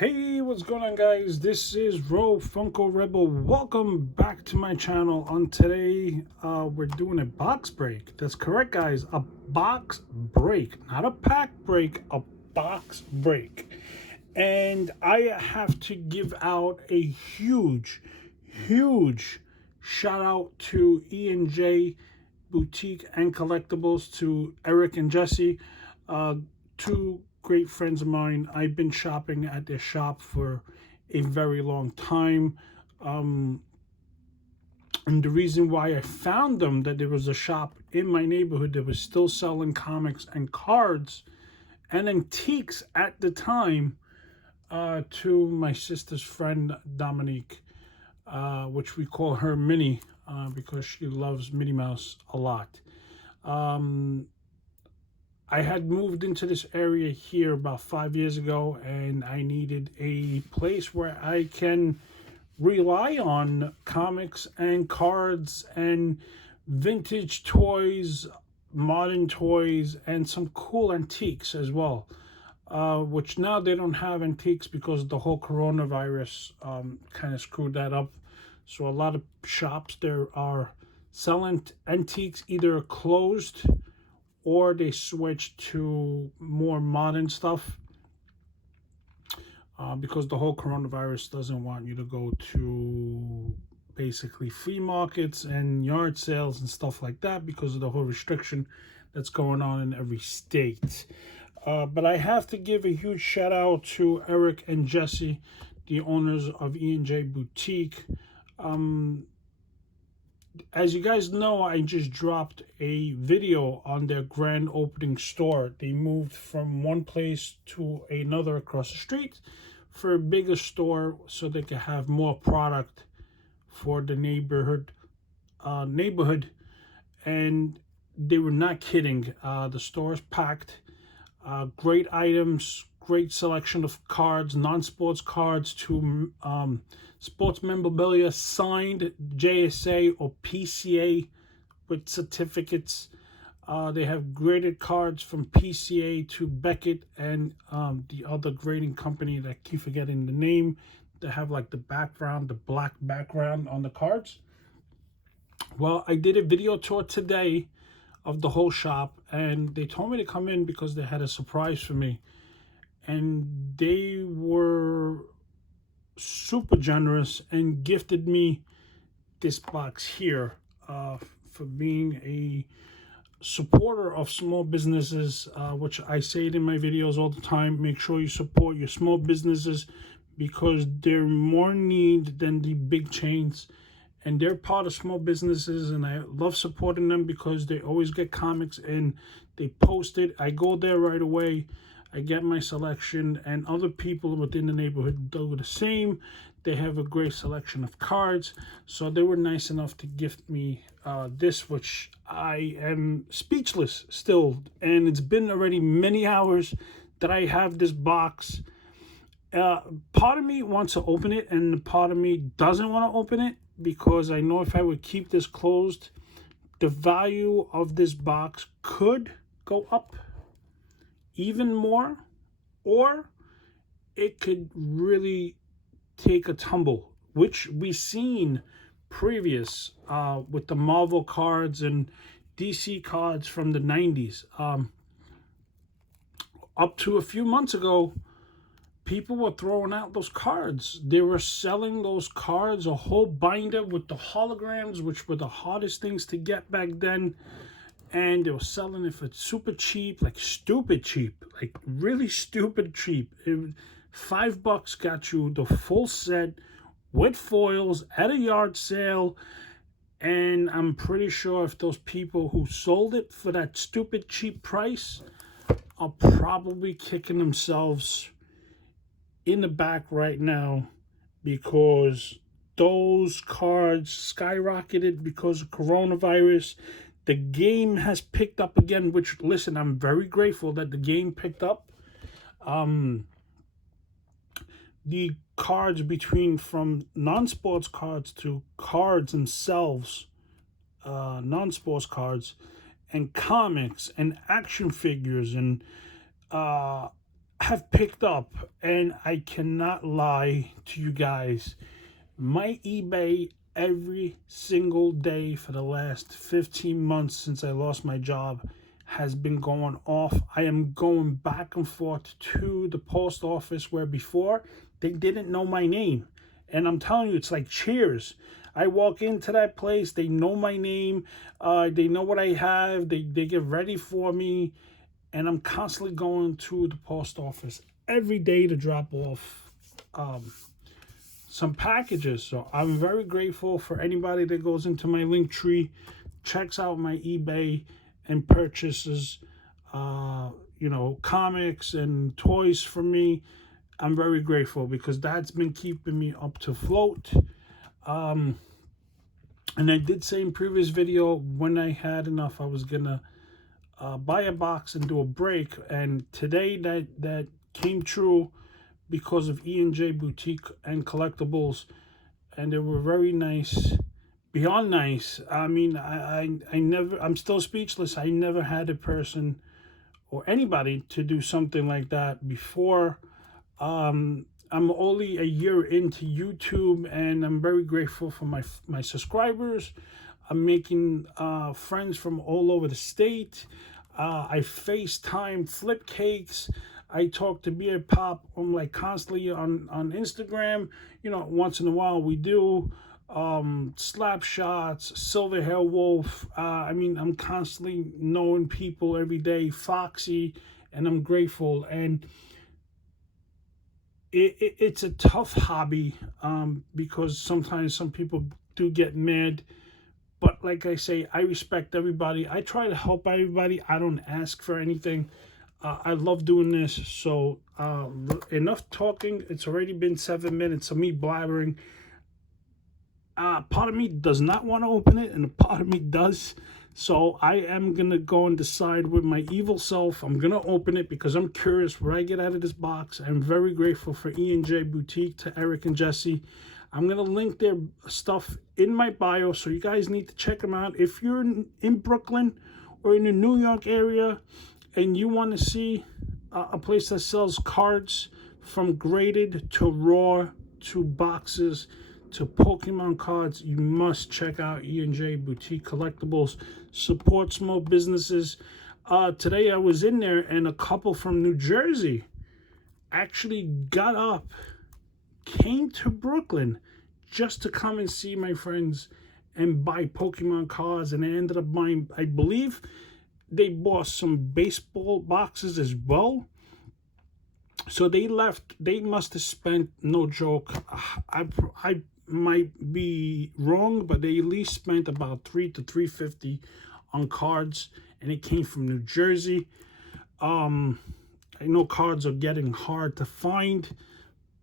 Hey, what's going on, guys? This is Funko Rebel. Welcome back to my channel. On today, we're doing a box break. That's correct, guys. A box break, not a pack break, a box break. And I have to give out a huge shout out to E&J Boutique and Collectibles, to Eric and Jesse, two great friends of mine. I've been shopping at their shop for a very long time. And the reason why I found them, that there was a shop in my neighborhood that was still selling comics and cards and antiques at the time, to my sister's friend Dominique, which we call her Minnie, because she loves Minnie Mouse a lot. I had moved into this area here about 5 years ago, and I needed a place where I can rely on comics and cards and vintage toys, modern toys, and some cool antiques as well. Which now they don't have antiques because the whole coronavirus kind of screwed that up. So a lot of shops there are selling antiques either closed or they switched to more modern stuff, because the whole coronavirus doesn't want you to go to basically flea markets and yard sales and stuff like that because of the whole restriction that's going on in every state. But I have to give a huge shout out to Eric and Jesse, the owners of E&J Boutique. As you guys know, I just dropped a video on their grand opening store. They moved from one place to another across the street for a bigger store so they could have more product for the neighborhood. And they were not kidding. The store is packed. Great items, great selection of cards, non-sports cards to sports memorabilia, signed JSA or PCA with certificates. They have graded cards from PCA to Beckett and the other grading company that I keep forgetting the name. They have like the background, the black background on the cards. Well, I did a video tour today of the whole shop, and they told me to come in because they had a surprise for me. And they were super generous and gifted me this box here, for being a supporter of small businesses, which I say it in my videos all the time. Make sure you support your small businesses because they're more in need than the big chains, and they're part of small businesses, and I love supporting them because they always get comics and they post it. I go there right away, I get my selection, and other people within the neighborhood do the same. They have a great selection of cards, so they were nice enough to gift me this, which I am speechless still, and it's been already many hours that I have this box. Part of me wants to open it, and part of me doesn't want to open it, because I know if I would keep this closed, the value of this box could go up even more, or it could really take a tumble, which we seen previous with the Marvel cards and DC cards from the 90s. Up to a few months ago, people were throwing out those cards. They were selling those cards, a whole binder with the holograms, which were the hardest things to get back then. And they were selling it for super cheap, like stupid cheap, like really stupid cheap. $5 got you the full set with foils at a yard sale. And I'm pretty sure if those people who sold it for that stupid cheap price are probably kicking themselves in the back right now, because those cards skyrocketed because of coronavirus. The game has picked up again, which, listen, I'm very grateful that the game picked up. The cards from non-sports cards to cards themselves, non-sports cards, and comics and action figures and have picked up, and I cannot lie to you guys, my eBay every single day for the last 15 months since I lost my job has been going off. I am going back and forth to the post office where before they didn't know my name. And I'm telling you, it's like Cheers. I walk into that place, they know my name, they know what I have, they get ready for me, and I'm constantly going to the post office every day to drop off some packages. So I'm very grateful for anybody that goes into my link tree, checks out my eBay, and purchases, comics and toys from me. I'm very grateful because that's been keeping me up to float. And I did say in previous video, when I had enough, I was gonna buy a box and do a break. And today that came true because of E&J Boutique and Collectables, and they were very nice, beyond nice. I mean, I'm still speechless. I never had a person or anybody to do something like that before. I'm only a year into YouTube, and I'm very grateful for my subscribers. I'm making friends from all over the state. I FaceTime flip cakes. I talk to Beer Pop like constantly on Instagram. Once in a while we do. Slap shots, Silver Hair Wolf. I'm constantly knowing people every day, Foxy, and I'm grateful. And it's a tough hobby because sometimes some people do get mad. But like I say, I respect everybody. I try to help everybody. I don't ask for anything. I love doing this. So enough talking. It's already been 7 minutes of me blabbering. Part of me does not want to open it, and a part of me does. So I am going to go and decide with my evil self. I'm going to open it because I'm curious what I get out of this box. I'm very grateful for E&J Boutique, to Eric and Jesse. I'm going to link their stuff in my bio, so you guys need to check them out. If you're in Brooklyn or in the New York area and you want to see a place that sells cards from graded to raw to boxes to Pokemon cards, you must check out E&J Boutique Collectables. Support small businesses. Today I was in there, and a couple from New Jersey actually got up, came to Brooklyn just to come and see my friends and buy Pokemon cards. And I ended up buying, I believe they bought some baseball boxes as well. So they left, they must have spent, no joke, I might be wrong, but they at least spent about $300 to $350 on cards, and it came from New Jersey. I know cards are getting hard to find,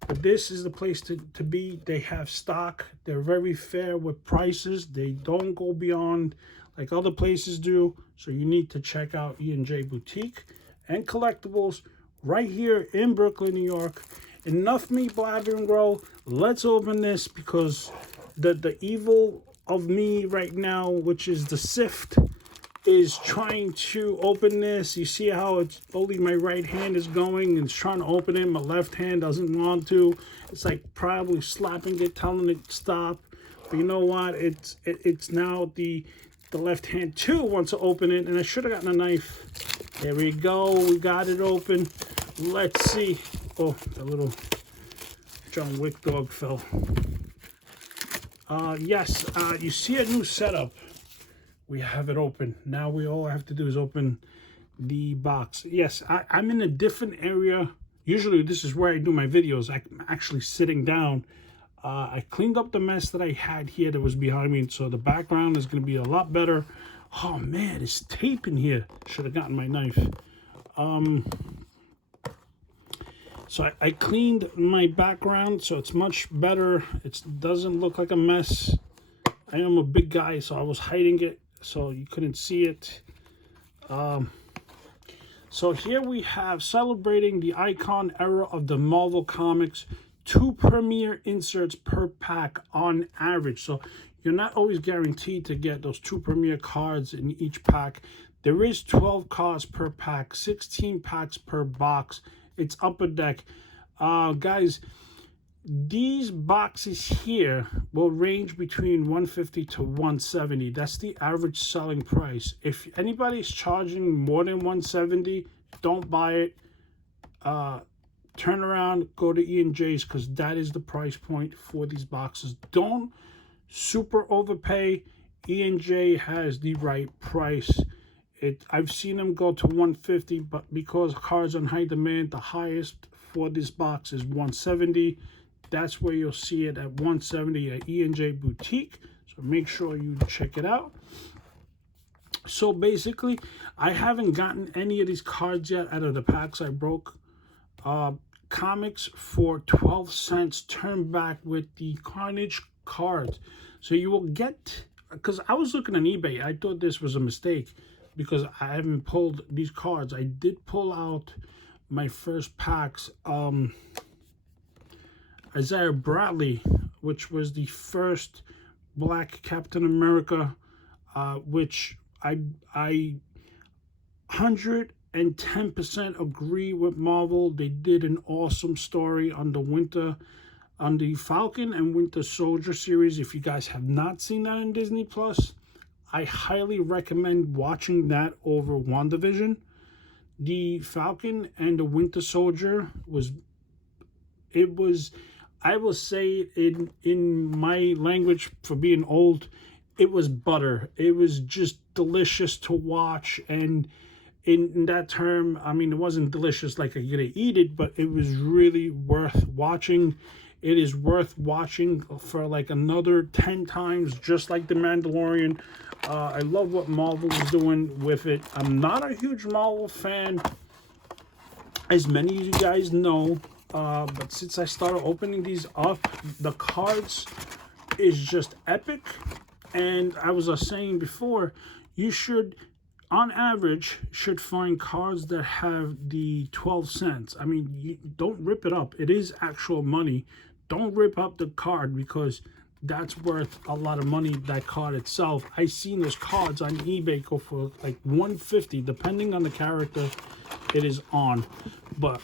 but this is the place to be. They have stock. They're very fair with prices. They don't go beyond like other places do. So you need to check out E&J Boutique and Collectables right here in Brooklyn, New York. Enough me blabbering, bro. Let's open this because the evil of me right now, which is the Sift, is trying to open this. You see how it's only my right hand is going and it's trying to open it. My left hand doesn't want to. It's like probably slapping it, telling it stop. But you know what? It's now the left hand too wants to open it, and I should have gotten a knife. There we go. We got it open. Let's see. Oh, the little John Wick dog fell. Yes, you see a new setup. We have it open. Now we all have to do is open the box. Yes, I'm in a different area. Usually this is where I do my videos. I'm actually sitting down. I cleaned up the mess that I had here that was behind me, so the background is going to be a lot better. Oh man, it's tape in here. Should have gotten my knife. So I cleaned my background, so it's much better. It doesn't look like a mess. I am a big guy, so I was hiding it so you couldn't see it. So here we have celebrating the icon era of the Marvel Comics. 2 premiere inserts per pack on average. So you're not always guaranteed to get those 2 premiere cards in each pack. There is 12 cards per pack, 16 packs per box, It's Upper Deck. Guys, these boxes here will range between 150 to 170. That's the average selling price. If anybody's charging more than 170, don't buy it. Turn around, go to E&J's, because that is the price point for these boxes. Don't super overpay. E&J has the right price. I've seen them go to 150, but because cards on high demand, the highest for this box is 170. That's where you'll see it at 170 at E&J Boutique. So make sure you check it out. So basically, I haven't gotten any of these cards yet out of the packs I broke. Comics for 12 cents. Turn back with the Carnage cards. So you will get, because I was looking on eBay, I thought this was a mistake because I haven't pulled these cards. I did pull out my first packs. Isaiah Bradley, which was the first Black Captain America, which I 110% agree with Marvel. They did an awesome story on the Falcon and Winter Soldier series. If you guys have not seen that on Disney Plus, I highly recommend watching that over WandaVision. The Falcon and the Winter Soldier I will say in my language, for being old, it was butter. It was just delicious to watch. And in that term, I mean, it wasn't delicious like you're gonna eat it, but it was really worth watching. It is worth watching for like another 10 times, just like The Mandalorian. I love what Marvel is doing with it. I'm not a huge Marvel fan, as many of you guys know, but since I started opening these up, the cards is just epic. And I was saying before, you should, on average, should find cards that have the 12 cents. I mean, you don't rip it up. It is actual money. Don't rip up the card, because that's worth a lot of money, that card itself. I've seen those cards on eBay go for like 150, depending on the character it is on. But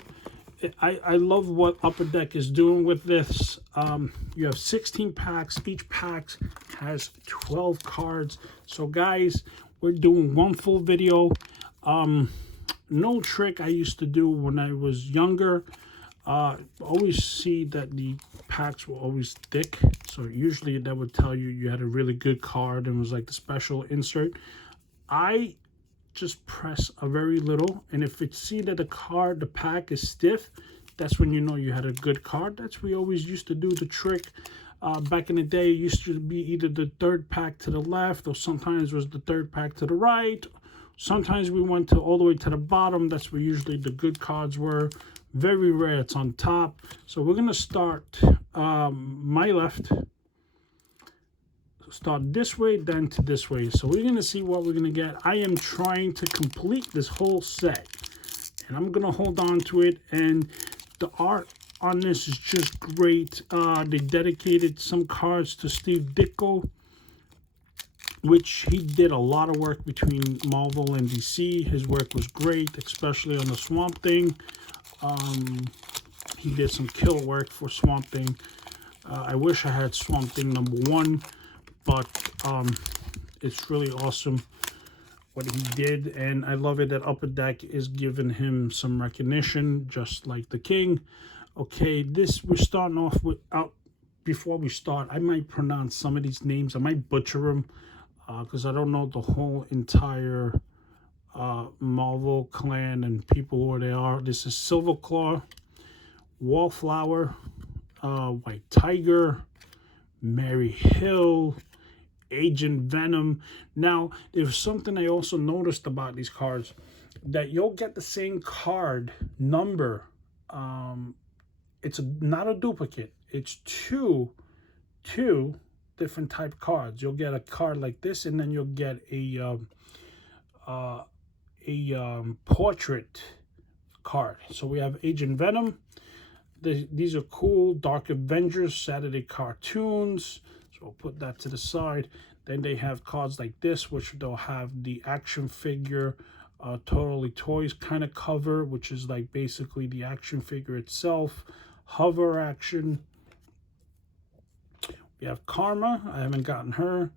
I love what Upper Deck is doing with this. You have 16 packs. Each pack has 12 cards. So guys, we're doing one full video. No trick I used to do when I was younger. Always see that the packs were always thick, so usually that would tell you had a really good card and was like the special insert. I just press a very little, and if it see that the pack is stiff, that's when you know you had a good card. That's we always used to do the trick. Back in the day, it used to be either the third pack to the left, or sometimes was the third pack to the right. Sometimes we went all the way to the bottom. That's where usually the good cards were. Very rare it's on top. So we're gonna start my left, start this way, then to this way. So we're gonna see what we're gonna get. I am trying to complete this whole set, and I'm gonna hold on to it. And the art on this is just great. They dedicated some cards to Steve Ditko, which he did a lot of work between Marvel and DC. His work was great, especially on the Swamp Thing. He did some killer work for Swamp Thing. I wish I had Swamp Thing #1, but it's really awesome what he did, and I love it that Upper Deck is giving him some recognition, just like the King. Okay, we're starting off with, before we start, I might pronounce some of these names. I might butcher them, because I don't know the whole entire Marvel clan and people who they are. This is Silverclaw, Wallflower, White Tiger, Mary Hill, Agent Venom. Now, there's something I also noticed about these cards, that you'll get the same card number. It's not a duplicate. It's two different type cards. You'll get a card like this, and then you'll get a portrait card. So we have Agent Venom. These are cool. Dark Avengers Saturday cartoons. So we'll put that to the side. Then they have cards like this, which they'll have the action figure Totally Toys kind of cover, which is like basically the action figure itself. Hover action. We have Karma. I haven't gotten her.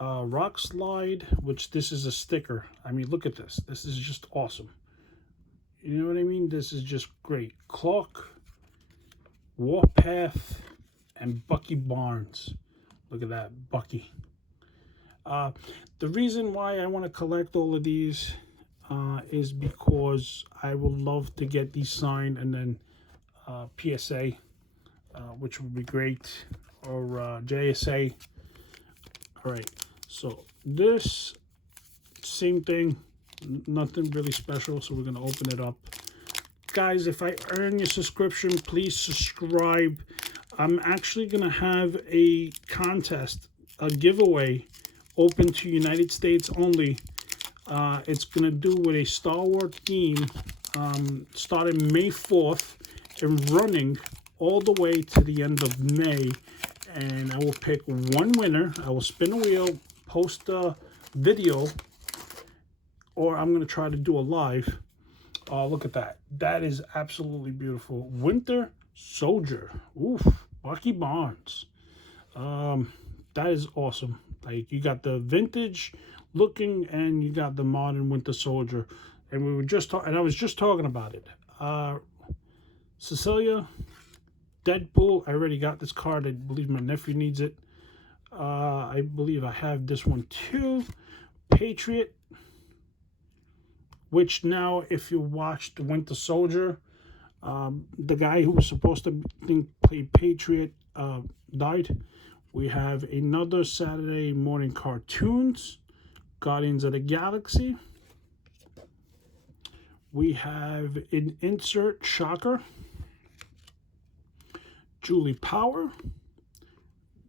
Rock Slide, which this is a sticker. I mean, look at this. This is just awesome. You know what I mean? This is just great. Clock, Warpath, and Bucky Barnes. Look at that, Bucky. The reason why I want to collect all of these is because I would love to get these signed and then PSA, which would be great, or JSA. All right, so this same thing, nothing really special, so we're gonna open it up. Guys, if I earn your subscription, please subscribe. I'm actually gonna have a contest, a giveaway, open to United States only. It's gonna do with a Star Wars theme, starting May 4th and running all the way to the end of May. And I will pick one winner. I will spin a wheel, post a video, or I'm going to try to do a live. Look at that. That is absolutely beautiful. Winter Soldier. Oof. Bucky Barnes. That is awesome. Like, you got the vintage looking and you got the modern Winter Soldier. And we were just talking, and I was just talking about it. Cecilia, Deadpool. I already got this card. I believe my nephew needs it. I believe I have this one too. Patriot, which now, if you watched the Winter Soldier, the guy who was supposed to play Patriot died. We have another Saturday morning cartoons, Guardians of the Galaxy. We have an insert Shocker, Julie Power,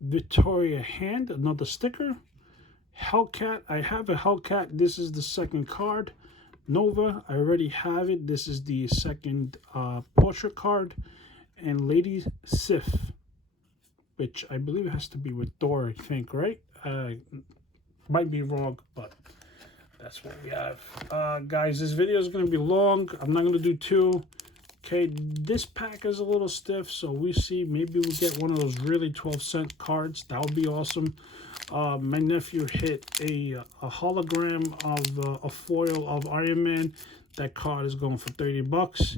Victoria Hand, another sticker, Hellcat. I have a Hellcat. This is the second card. Nova, I already have it. This is the second portrait card. And Lady Sif, which I believe has to be with Thor, I think, right? Might be wrong, but that's what we have. Guys, this video is going to be long. I'm not going to do two. Okay, this pack is a little stiff, so we see maybe we'll get one of those really 12-cent cards. That would be awesome. My nephew hit a hologram of a foil of Iron Man. That card is going for 30 bucks.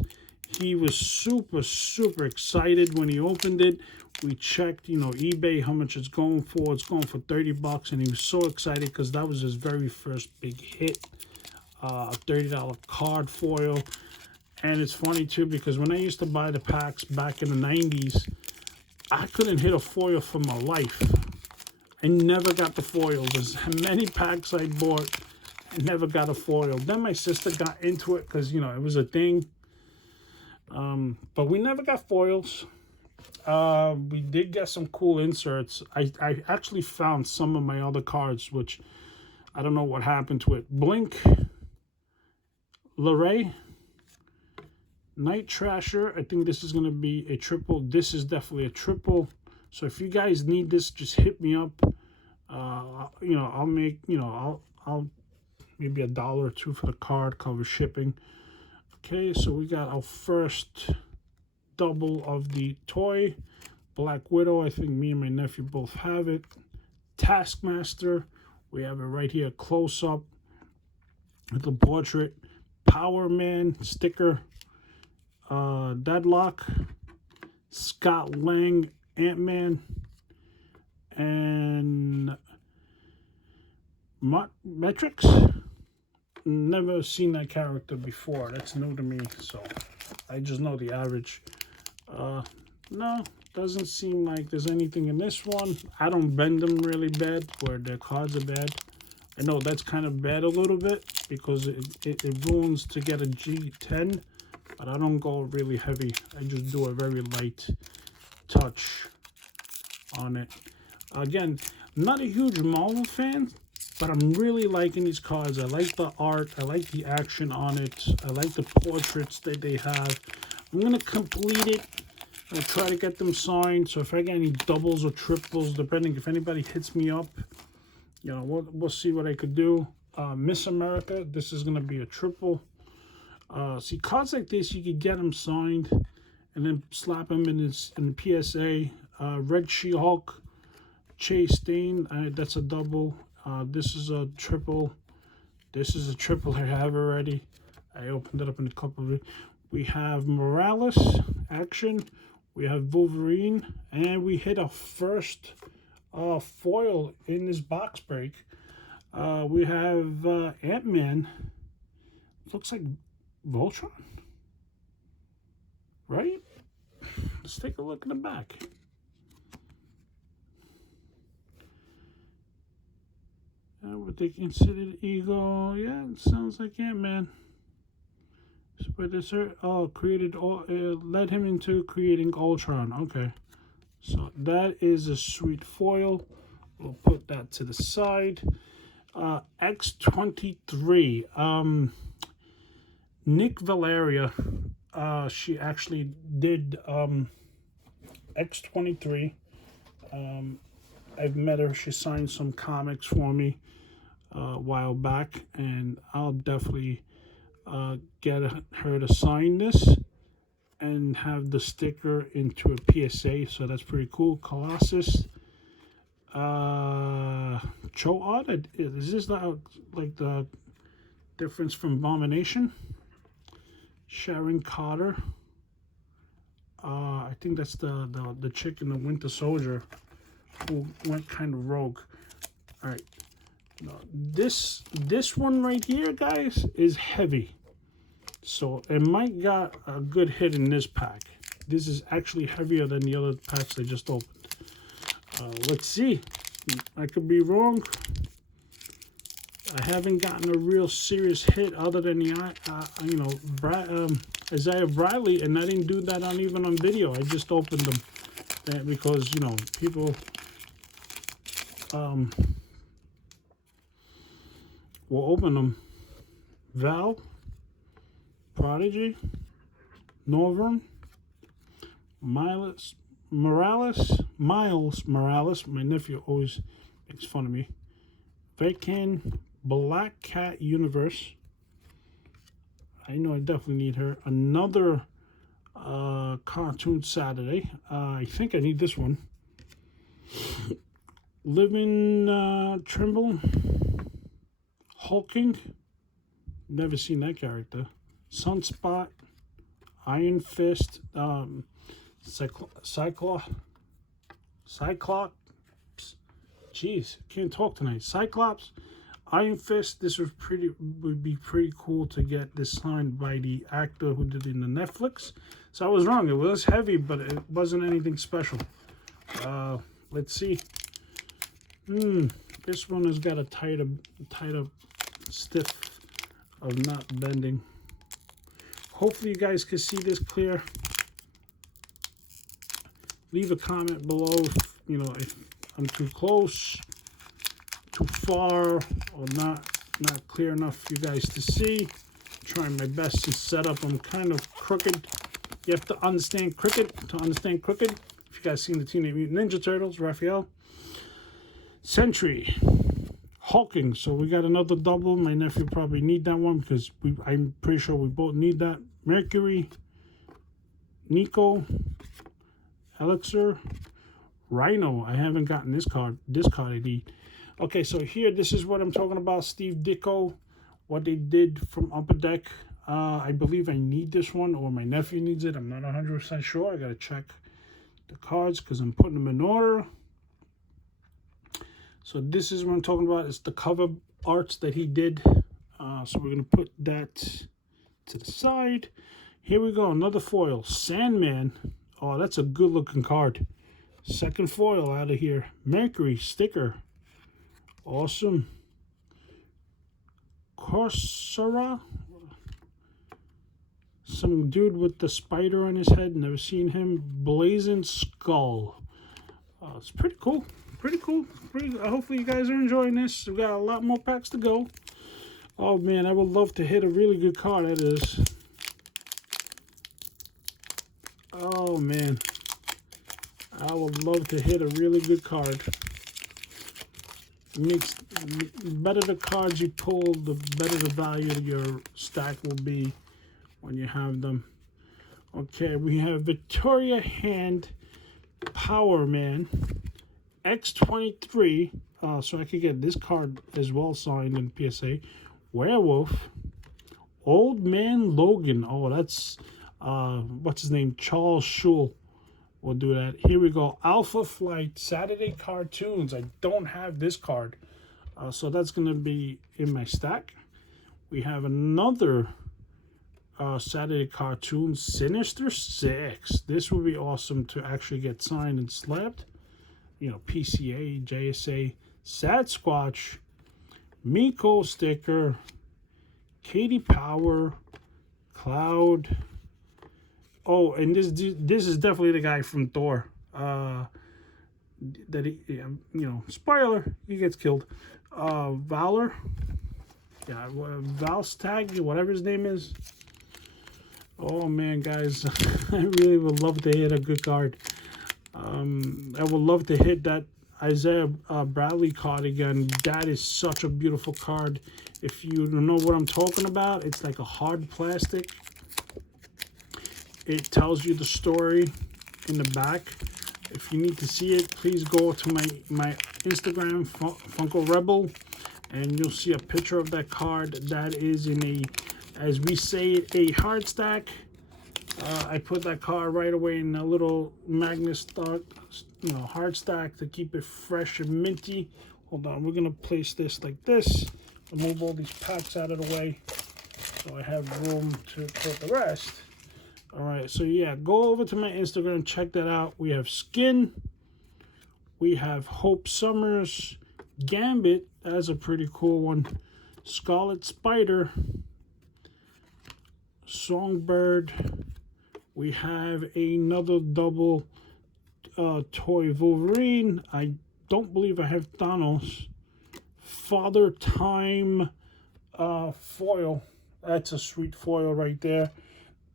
He was super excited when he opened it. We checked, eBay, how much it's going for. It's going for 30 bucks, and he was so excited because that was his very first big hit. A $30 card foil. And it's funny too, because when I used to buy the packs back in the 90s, I couldn't hit a foil for my life. I never got the foil. There's many packs I bought, I never got a foil. Then my sister got into it because, it was a thing. But we never got foils. We did get some cool inserts. I actually found some of my other cards, which I don't know what happened to it. Blink, Larray, Night Trasher. I think this is going to be a triple. This is definitely a triple. So if you guys need this, just hit me up. I'll make, I'll maybe $1 or $2 for the card, cover shipping. Okay, so we got our first double of the toy. Black Widow. I think me and my nephew both have it. Taskmaster. We have it right here, close up with the portrait. Power Man sticker. Deadlock, Scott Lang, Ant-Man, and Matrix. Never seen that character before. That's new to me, so I just know the average. No, doesn't seem like there's anything in this one. I don't bend them really bad where their cards are bad. I know that's kind of bad a little bit because it ruins to get a G10. But I don't go really heavy. I just do a very light touch on it. Again, I'm not a huge Marvel fan, but I'm really liking these cards. I like the art. I like the action on it. I like the portraits that they have. I'm going to complete it. I'll try to get them signed. So if I get any doubles or triples, depending if anybody hits me up, we'll see what I could do. Miss America. This is going to be a triple. See, cards like this, you could get them signed and then slap them in the PSA. Red She-Hulk, Chase Stain, that's a double. This is a triple. This is a triple I have already. I opened it up in a couple of it. We have Morales action. We have Wolverine, and we hit a first foil in this box break. We have Ant-Man. Looks like Voltron, right? Let's take a look in the back. What they considered Eagle. Yeah, it sounds like Ant-Man. But this created all led him into creating Ultron. Okay, so that is a sweet foil. We'll put that to the side. X-23. Nick Valeria. She actually did X-23. I've met her. She signed some comics for me a while back, and I'll definitely get her to sign this and have the sticker into a PSA. So that's pretty cool. Colossus. Cho Odd. Is this like the difference from Abomination? Sharon Carter. I think that's the chick in the Winter Soldier who went kind of rogue. All right. Now, this one right here, guys, is heavy. So it might got a good hit in this pack. This is actually heavier than the other packs I just opened. Let's see. I could be wrong. I haven't gotten a real serious hit other than the Isaiah Bradley, and I didn't do that even on video. I just opened them because people will open them. Val, Prodigy, Northern, Miles Morales. My nephew always makes fun of me. Vacan, Black Cat Universe. I know I definitely need her. Another Cartoon Saturday. I think I need this one. Living Trimble. Hulking. Never seen that character. Sunspot. Iron Fist. Cyclops. Jeez, can't talk tonight. Cyclops. Iron Fist. This would be pretty cool to get this signed by the actor who did it in the Netflix. So I was wrong. It was heavy, but it wasn't anything special. Let's see. This one has got a tighter stiff of not bending. Hopefully you guys can see this clear. Leave a comment below if I'm too close, too far, or not clear enough for you guys to see. I'm trying my best to set up. I'm kind of crooked. You have to understand crooked to understand crooked. If you guys seen the Teenage Mutant Ninja Turtles, Raphael. Sentry. Hulking. So we got another double. My nephew probably need that one because I'm pretty sure we both need that. Mercury. Nico. Elixir. Rhino. I haven't gotten this card. This card I need. Okay, so here, this is what I'm talking about. Steve Ditko. What they did from Upper Deck. I believe I need this one, or my nephew needs it. I'm not 100% sure. I got to check the cards because I'm putting them in order. So this is what I'm talking about. It's the cover arts that he did. So we're going to put that to the side. Here we go. Another foil. Sandman. Oh, that's a good looking card. Second foil out of here. Mercury sticker. Awesome. Corsara. Some dude with the spider on his head. Never seen him. Blazing Skull. It's pretty cool. Pretty cool. Hopefully you guys are enjoying this. We've got a lot more packs to go. Oh man, I would love to hit a really good card. That is. Oh man. I would love to hit a really good card. The better the cards you pull, the better the value of your stack will be when you have them. Okay, we have Victoria Hand Power Man X23. So I could get this card as well signed in PSA. Werewolf. Old Man Logan. Oh, that's what's his name? Charles Schul. We'll do that. Here we go. Alpha Flight Saturday Cartoons. I don't have this card. So that's going to be in my stack. We have another Saturday Cartoons, Sinister Six. This would be awesome to actually get signed and slapped. You know, PCA, JSA, Sasquatch, Miko sticker, Katie Power, Cloud. Oh, and this is definitely the guy from Thor. That he, you know, spoiler, he gets killed. Valor, yeah, Valstag, whatever his name is. Oh man, guys, I really would love to hit a good card. I would love to hit that Isaiah Bradley card again. That is such a beautiful card. If you don't know what I'm talking about, it's like a hard plastic. It tells you the story in the back. If you need to see it, please go to my Instagram, Funko Rebel, and you'll see a picture of that card. That is in a, as we say, a hard stack. I put that card right away in a little magnet stock, you know, hard stack to keep it fresh and minty. Hold on, we're gonna place this like this. Move all these packs out of the way so I have room to put the rest. All right, so yeah, go over to my Instagram, check that out. We have Skin, we have Hope Summers, Gambit, that's a pretty cool one, Scarlet Spider, Songbird, we have another double toy Wolverine. I don't believe I have Thanos. Father Time foil, that's a sweet foil right there.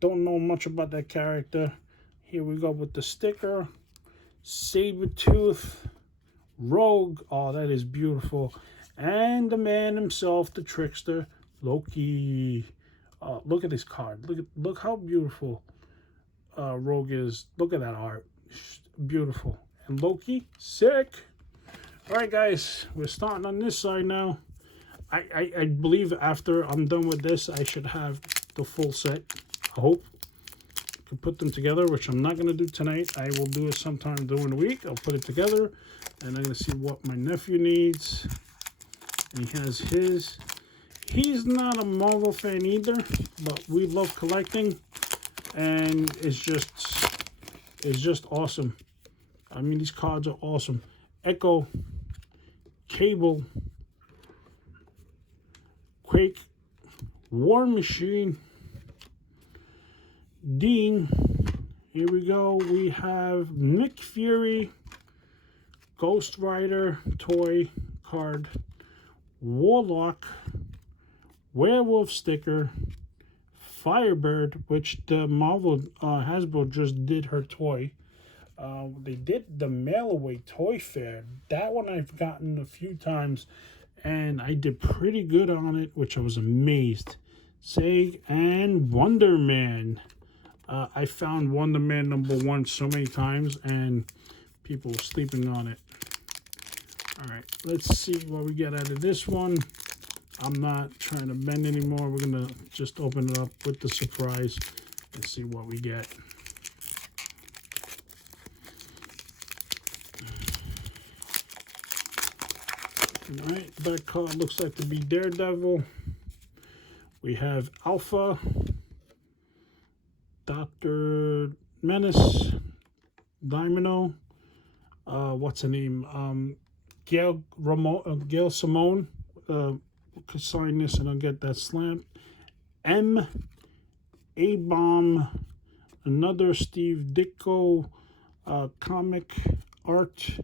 Don't know much about that character. Here we go with the sticker. Sabretooth. Rogue. Oh, that is beautiful. And the man himself, the trickster, Loki. Look at this card. Look how beautiful Rogue is. Look at that art. Beautiful. And Loki, sick. All right, guys. We're starting on this side now. I believe after I'm done with this, I should have the full set. I hope I can put them together, which I'm not going to do tonight. I will do it sometime during the week. I'll put it together, and I'm going to see what my nephew needs. And he has his. He's not a Marvel fan either, but we love collecting, and it's just awesome. I mean, these cards are awesome. Echo, Cable, Quake, War Machine, Dean. Here we go. We have Nick Fury, Ghost Rider toy card, Warlock, Werewolf sticker, Firebird, which the Marvel Hasbro just did her toy. They did the mail away toy fair. That one I've gotten a few times, and I did pretty good on it, which I was amazed. Seg and Wonder Man. I found Wonder Man #1 so many times, and people were sleeping on it. All right, let's see what we get out of this one. I'm not trying to bend anymore. We're going to just open it up with the surprise and see what we get. All right, that card looks like to be Daredevil. We have Alpha, Dr. Menace, Dymino, what's her name? Gail Simone. Could sign this and I'll get that slamp. M. A-Bomb, another Steve Ditko comic art.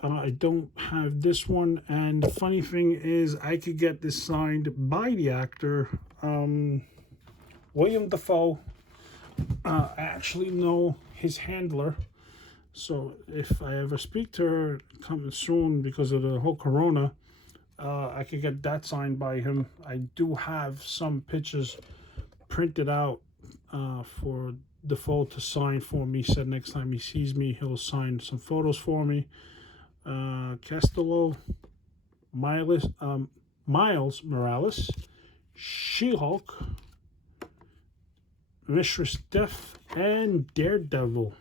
I don't have this one, and the funny thing is I could get this signed by the actor William Dafoe. I actually know his handler, So if I ever speak to her coming soon because of the whole corona, I could get that signed by him. I do have some pictures printed out for Defoe to sign for me. He said next time he sees me, he'll sign some photos for me. Castello, Miles Morales, She-Hulk, Mistress Death, and Daredevil.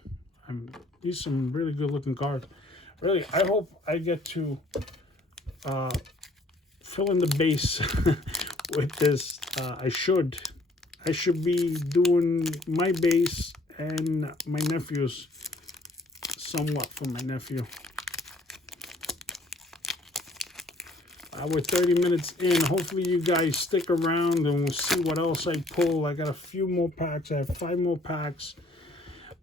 These are some really good looking cards. Really, I hope I get to fill in the base with this. I should be doing my base and my nephew's somewhat for my nephew. We're 30 minutes in. Hopefully you guys stick around and we'll see what else I pull. I got a few more packs. I have 5 more packs.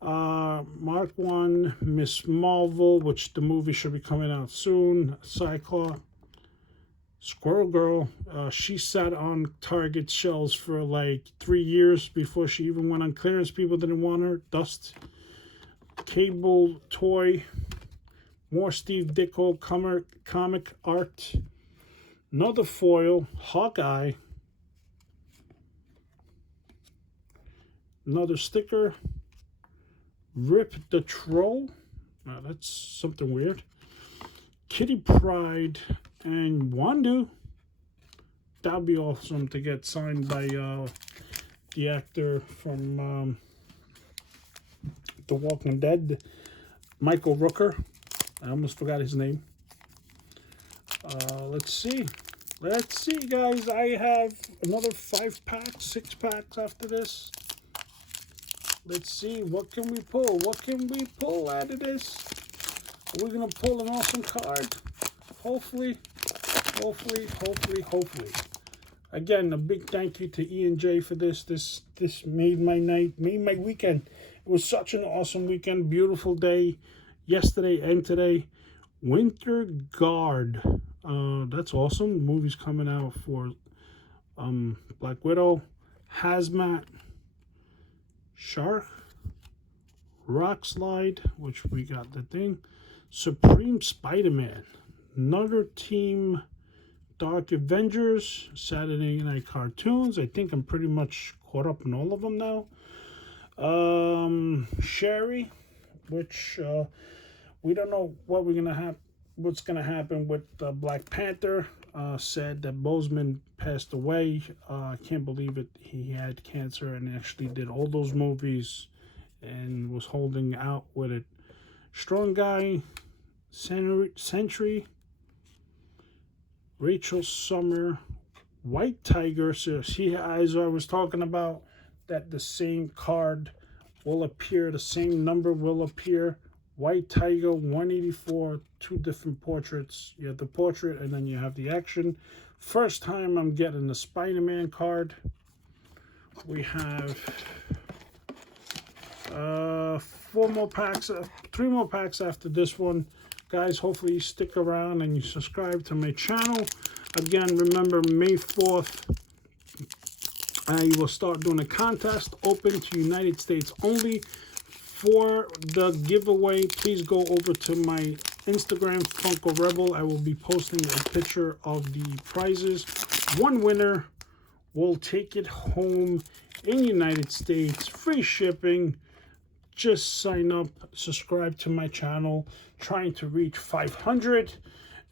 Mark 1, Miss Marvel, which the movie should be coming out soon. Cyclops. Squirrel Girl. She sat on Target shelves for like 3 years before she even went on clearance. People didn't want her. Dust. Cable Toy. More Steve Ditko comic art. Another foil, Hawkeye. Another sticker, Rip the Troll. Now that's something weird. Kitty Pryde and Wandu. That'd be awesome to get signed by the actor from The Walking Dead, Michael Rooker. I almost forgot his name. Let's see. Let's see, guys. I have another 5 packs, 6 packs after this. Let's see. What can we pull? What can we pull out of this? Are we going to pull an awesome card? Hopefully. Hopefully. Hopefully. Hopefully. Again, a big thank you to E and J for this. This made my night, made my weekend. It was such an awesome weekend. Beautiful day yesterday and today. Winter Guard. That's awesome. The movie's coming out for Black Widow. Hazmat. Shark. Rock Slide, which we got the thing. Supreme Spider-Man. Another Team Dark Avengers. Saturday Night Cartoons. I think I'm pretty much caught up in all of them now. Sherry, which we don't know what we're gonna have. What's going to happen with Black Panther. Said that Boseman passed away. I can't believe it. He had cancer and actually did all those movies and was holding out with it. Strong Guy, Sentry, Rachel Summer, White Tiger. So see, as I was talking about, that the same card will appear, the same number will appear. White Tiger, 184, 2 different portraits. You have the portrait and then you have the action. First time I'm getting the Spider-Man card. We have 4 more packs, 3 more packs after this one. Guys, hopefully you stick around and you subscribe to my channel. Again, remember May 4th, I will start doing a contest open to United States only. For the giveaway, please go over to my Instagram, Funko Rebel. I will be posting a picture of the prizes. One winner will take it home in United States, free shipping. Just sign up, subscribe to my channel, trying to reach 500.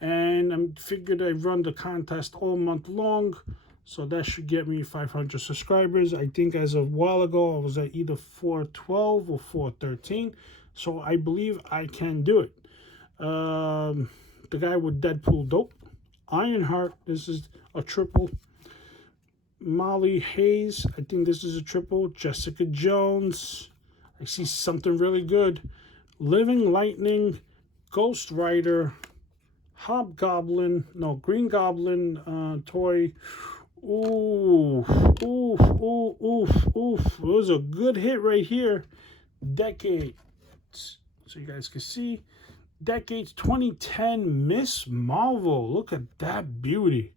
And I figured I'd run the contest all month long. So that should get me 500 subscribers. I think as of a while ago, I was at either 412 or 413. So I believe I can do it. The guy with Deadpool Dope. Ironheart, this is a triple. Molly Hayes, I think this is a triple. Jessica Jones. I see something really good. Living Lightning. Ghost Rider. Hobgoblin. No, Green Goblin toy. Ooh, oof, ooh, oof, oof. It was a good hit right here. Decades. So you guys can see. Decades 2010 Miss Marvel. Look at that beauty.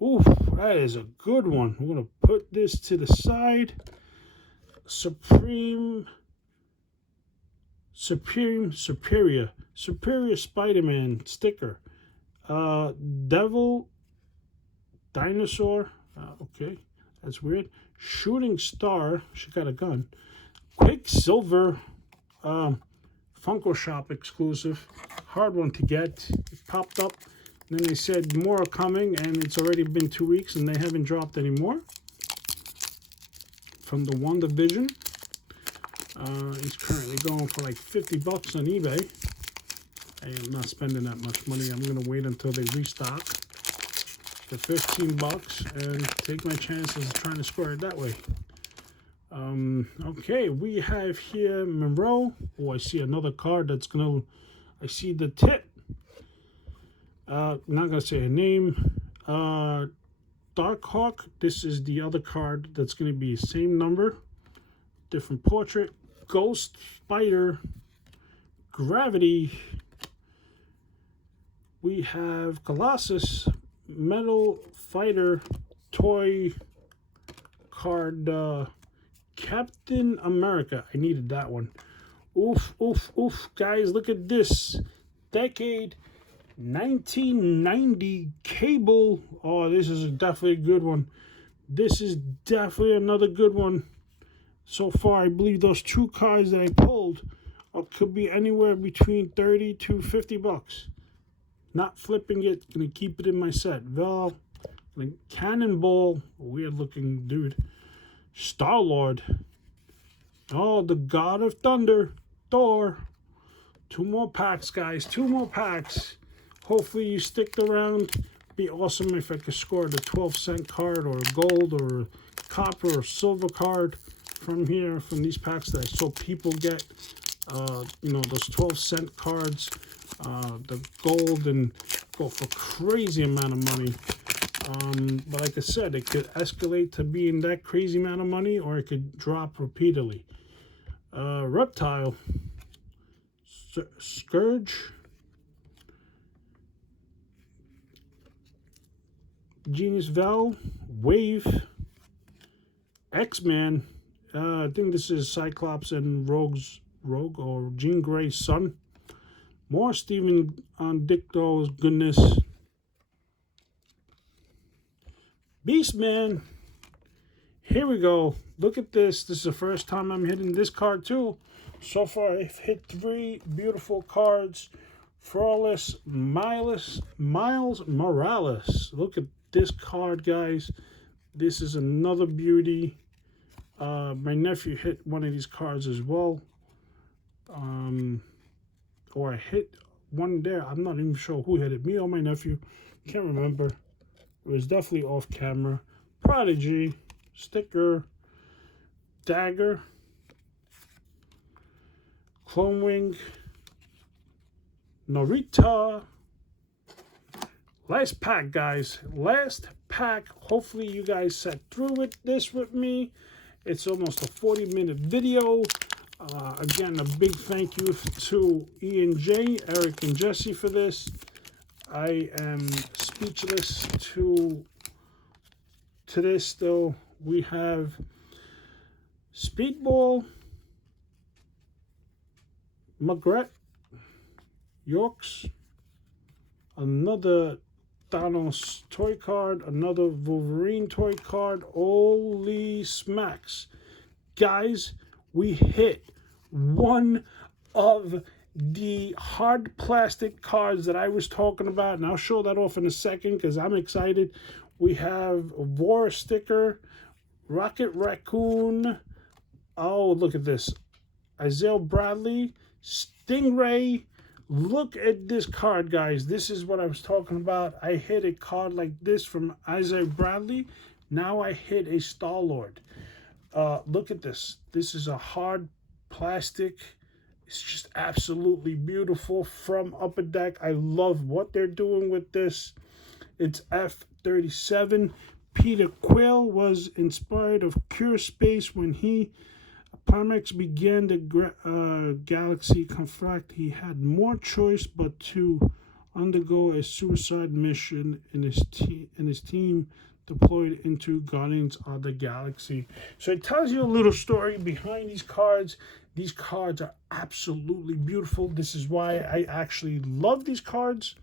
Oof, that is a good one. I'm going to put this to the side. Supreme Superior Spider-Man sticker. Devil Dinosaur. Okay, that's weird. Shooting Star. She got a gun. Quicksilver. Funko Shop exclusive. Hard one to get. It popped up. Then they said more are coming, and it's already been 2 weeks, and they haven't dropped any more. From the WandaVision. He's currently going for like $50 on eBay. I am not spending that much money. I'm gonna wait until they restock for $15 and take my chances of trying to score it that way. Okay, we have here Monroe. Oh, I see another card that's gonna. I see the tip. Not gonna say her name. Darkhawk. This is the other card that's gonna be same number, different portrait. Ghost Spider. Gravity. We have Colossus, Metal Fighter, toy card, Captain America. I needed that one. Oof, oof, oof. Guys, look at this. Decade 1990 Cable. Oh, this is definitely a good one. This is definitely another good one. So far, I believe those 2 cards that I pulled could be anywhere between $30 to $50. Not flipping it, gonna keep it in my set. Val, like Cannonball, weird looking dude. Star-Lord. Oh, the God of Thunder, Thor. 2 more packs, guys, 2 more packs. Hopefully you stick around. Be awesome if I could score the 12-cent card or a gold or a copper or silver card from here, from these packs that I saw people get. You know, those 12-cent cards. The gold, and go for crazy amount of money. But like I said, it could escalate to being that crazy amount of money, or it could drop repeatedly. Reptile, Scourge, Genius Val, Wave, X-Man. I think this is Cyclops and Rogue or Jean Grey's son. More Steven Dicto's goodness. Beastman. Here we go. Look at this. This is the first time I'm hitting this card too. So far, I've hit 3 beautiful cards. Flawless Miles Morales. Look at this card, guys. This is another beauty. My nephew hit one of these cards as well. Or I hit one there. I'm not even sure who hit it, me or my nephew. Can't remember. It was definitely off camera. Prodigy, sticker, dagger, Clone Wing, Norita. Last pack, guys. Last pack. Hopefully you guys sat through this with me. It's almost a 40-minute video. Again, a big thank you to Ian J, Eric, and Jesse for this. I am speechless to this still. We have Speedball, Magret, Yorks, another Thanos toy card, another Wolverine toy card. Holy smacks. Guys, we hit one of the hard plastic cards that I was talking about, and I'll show that off in a second because I'm excited. We have a War sticker, Rocket Raccoon. Oh, look at this. Isaiah Bradley, Stingray. Look at this card, guys. This is what I was talking about. I hit a card like this from Isaiah Bradley. Now I hit a Star-Lord. Look at this. This is a hard plastic. It's just absolutely beautiful from Upper Deck. I love what they're doing with this. It's F-37. Peter Quill was inspired of Cure Space when Primax began the galaxy conflict. He had more choice but to undergo a suicide mission in his team deployed into Guardians of the Galaxy. So it tells you a little story behind these cards. These cards are absolutely beautiful. This is why I actually love these cards.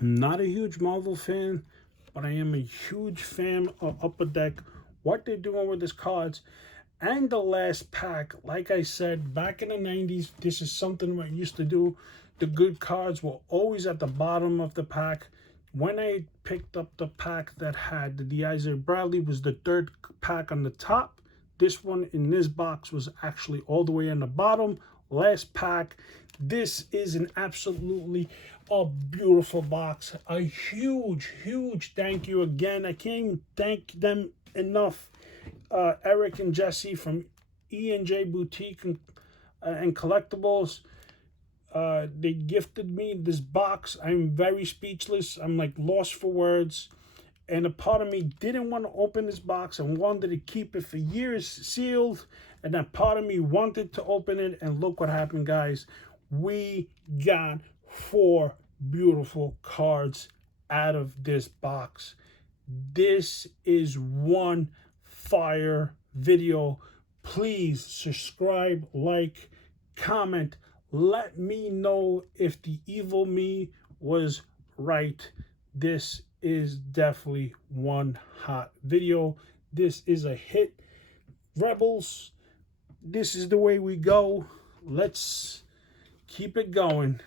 I'm not a huge Marvel fan, but I am a huge fan of Upper Deck, what they're doing with these cards. And the last pack, like I said, back in the 90s, this is something I used to do. The good cards were always at the bottom of the pack. When I picked up the pack that had the Isaiah Bradley, was the third pack on the top. This one in this box was actually all the way in the bottom. Last pack. This is an absolutely beautiful box. A huge, huge thank you again. I can't even thank them enough. Eric and Jesse from E&J Boutique and Collectables. They gifted me this box. I'm very speechless. I'm like lost for words. And a part of me didn't want to open this box and wanted to keep it for years sealed. And that part of me wanted to open it. And look what happened, guys. We got 4 beautiful cards out of this box. This is one fire video. Please subscribe, like, comment. Let me know if the evil me was right. This is definitely one hot video. This is a hit. Rebels, this is the way we go. Let's keep it going.